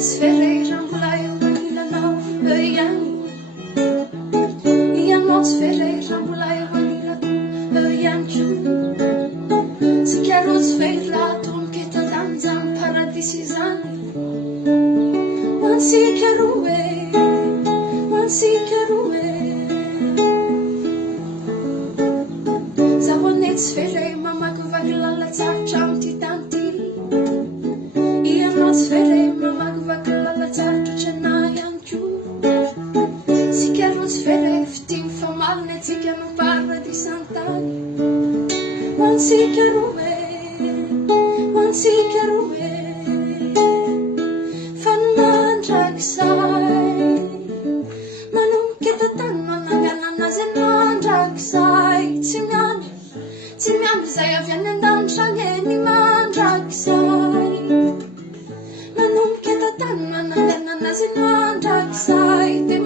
Sfereira mbola eo anilanao ihany ianao tsy ferera mbola eo anilanao ihany koa sika roa tsy very raha tononketandany zany paradisy izany hoansika roa zaho ane tsy fere mamakivaky lalatsarotra amty tany ty ianao tsy fere mamakivaky lalatsarotra trana ihany koa sika roa tsy fere fitiny famalina atsika no paradisa an-tany hoansika roa fa mandrakizay manomboka tany manangana anazy mandrakizay tsy miamby zay avy any an-danitra agny mandrakizay manomboka tany manangana anazy mandrakizay